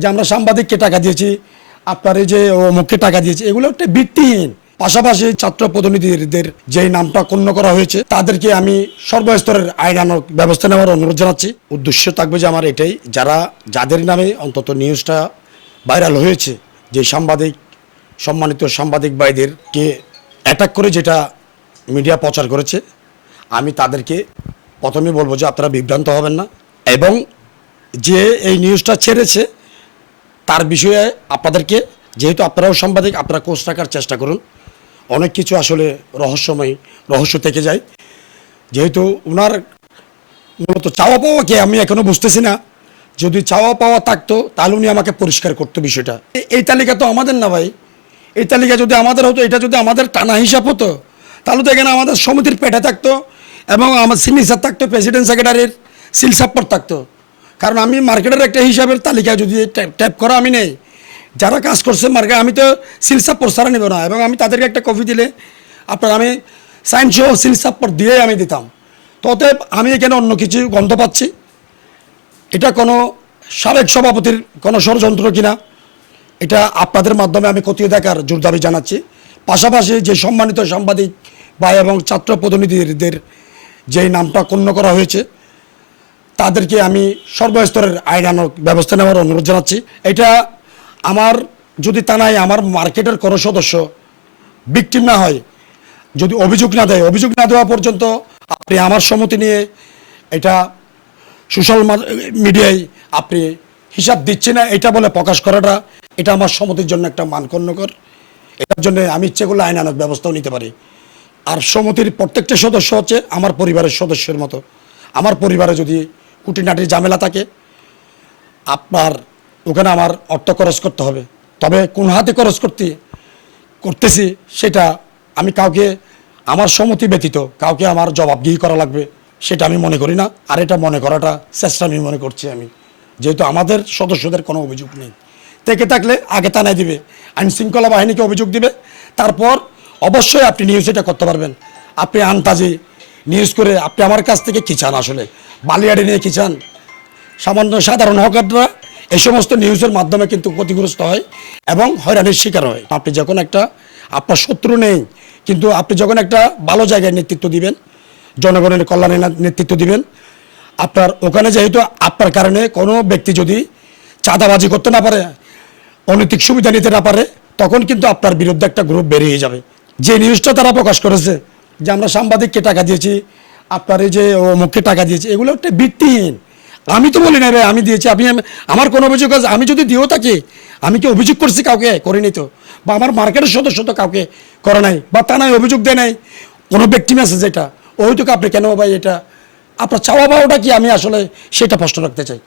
যে আমরা সাংবাদিককে টাকা দিয়েছি, আপনার এই যে অমুককে টাকা দিয়েছি, এগুলো একটা ভিত্তিহীন। পাশাপাশি ছাত্র প্রতিনিধিদের যেই নামটা ক্ষুণ্ণ করা হয়েছে তাদেরকে আমি সর্বস্তরের আইনানুগ ব্যবস্থা নেওয়ার অনুরোধ জানাচ্ছি। উদ্দেশ্য থাকবে যে আমার এটাই, যাদের নামে অন্তত নিউজটা ভাইরাল হয়েছে, যে সম্মানিত সাংবাদিক ভাইদেরকে অ্যাটাক করে যেটা মিডিয়া প্রচার করেছে, আমি তাদেরকে প্রথমে বলবো যে আপনারা বিভ্রান্ত হবেন না, এবং যে এই নিউজটা ছেড়েছে তার বিষয়ে আপনাদেরকে, যেহেতু আপনারাও সাংবাদিক, আপনারা খোঁজ রাখার চেষ্টা করুন। অনেক কিছু আসলে রহস্য থেকে যায়। যেহেতু ওনার মূলত চাওয়া পাওয়া কে আমি এখনো বুঝতেছি না। যদি চাওয়া পাওয়া থাকতো তাহলে উনি আমাকে পরিষ্কার করতো বিষয়টা। এই তালিকা তো আমাদের না ভাই, এই তালিকা যদি আমাদের হতো, এটা যদি আমাদের টানা হিসাব হতো, তাহলে তো এখানে আমাদের সমিতির পেটে থাকতো এবং আমার সিগনেচার থাকতো, প্রেসিডেন্ট সেক্রেটারির সিল সাপোর্ট থাকতো। কারণ আমি মার্কেটের একটা হিসাবের তালিকা যদি ট্যাপ করা আমি নেই, যারা কাজ করছে মার্কেট, আমি তো সিল সাপোর্ট ছাড়া নেব না, এবং আমি তাদেরকে একটা কপি দিলে আমি সাইন সহ সিল সাপোর্ট দিয়ে আমি দিতাম। তো অতএব আমি এখানে অন্য কিছু গন্ধ পাচ্ছি। এটা কোনো সাবেক সভাপতির কোনো ষড়যন্ত্র কিনা, এটা আপনাদের মাধ্যমে আমি খতিয়ে দেখার জোর দাবি জানাচ্ছি। পাশাপাশি যে সম্মানিত সাংবাদিক ভাই এবং ছাত্র প্রতিনিধিদের যেই নামটা ক্ষুণ্ণ করা হয়েছে তাদেরকে আমি সর্বস্তরের আইনানুগ ব্যবস্থা নেওয়ার অনুরোধ জানাচ্ছি। এটা আমার যদি তা নাই, আমার মার্কেটের কোনো সদস্য ভিকটিম না হয়, যদি অভিযোগ না দেওয়া পর্যন্ত আপনি আমার সম্মতি নিয়ে এটা সোশ্যাল মিডিয়ায় আপনি হিসাব দিচ্ছে না এটা বলে প্রকাশ করাটা, এটা আমার সম্মতির জন্য একটা মানক্ষুণ্ণকর। এটার জন্য আমি ইচ্ছে করলে আইনানুগ ব্যবস্থাও নিতে পারি। আর সমিতির প্রত্যেকটা সদস্য হচ্ছে আমার পরিবারের সদস্যের মতো। আমার পরিবারে যদি খুঁটিনাটির ঝামেলা থাকে, আপনার ওখানে আমার অর্থ খরচ করতে হবে, তবে কোন হাতে খরচ করতেছি সেটা আমি কাউকে, আমার সম্মতি ব্যতীত কাউকে আমার জবাবদিহি করা লাগবে সেটা আমি মনে করি না। আর এটা মনে করাটা চেষ্টা আমি মনে করছি, আমি যেহেতু আমাদের সদস্যদের কোনো অভিযোগ নেই, থেকে থাকলে আগে থানায় দিবে, আইন শৃঙ্খলা বাহিনীকে অভিযোগ দিবে, তারপর অবশ্যই আপনি নিউজ এটা করতে পারবেন। আপনি আন্তাজি নিউজ করে আপনি আমার কাছ থেকে কী চান, আসলে বালিয়াড়ি নিয়ে কী চান? সাধারণ হকাররা এই সমস্ত নিউজের মাধ্যমে কিন্তু ক্ষতিগ্রস্ত হয় এবং হয়রানির শিকার হয়। আপনি যখন আপনার শত্রু নেই, কিন্তু আপনি যখন একটা ভালো জায়গায় নেতৃত্ব দিবেন, জনগণের কল্যাণে নেতৃত্ব দিবেন, আপনার ওখানে যেহেতু আপনার কারণে কোনো ব্যক্তি যদি চাঁদাবাজি করতে না পারে, অনৈতিক সুবিধা নিতে না পারে, তখন কিন্তু আপনার বিরুদ্ধে একটা গ্রুপ বেরিয়ে যাবে। যে নিউজটা তারা প্রকাশ করেছে যে আমরা সাংবাদিককে টাকা দিয়েছি, আপনার এই যে অমুককে টাকা দিয়েছি, এগুলো একটা ভিত্তিহীন। আমি তো বলি না ভাই আমি দিয়েছি, আমার কোনো অভিযোগ আছে, আমি যদি দিয়েও থাকি, আমি কি অভিযোগ করছি কাউকে? করিনি তো। বা আমার মার্কেটের সদস্য তো কাউকে করে নাই, বা তা নাই অভিযোগ দেয় নাই কোনো ব্যক্তি মেসেজ, এটা ওই তো আপনি কেন ভাই এটা আপনার চাওয়া পাওয়াটা কি, আমি আসলে সেটা প্রশ্ন রাখতে চাই।